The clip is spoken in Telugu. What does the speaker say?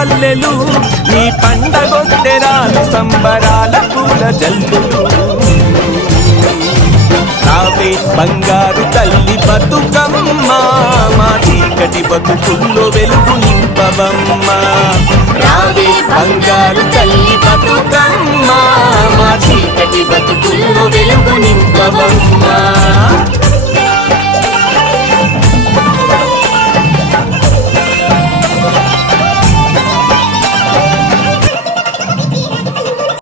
పల్లెలు నీ పండగొత్తెరాలు సంబరాల పూల జల్లులు రావే బంగారు తల్లి బతుకమ్మ మా చీకటి బతుకుల్లో వెలుగు నింపవమ్మ రావే బంగారు తల్లి బతుకమ్మ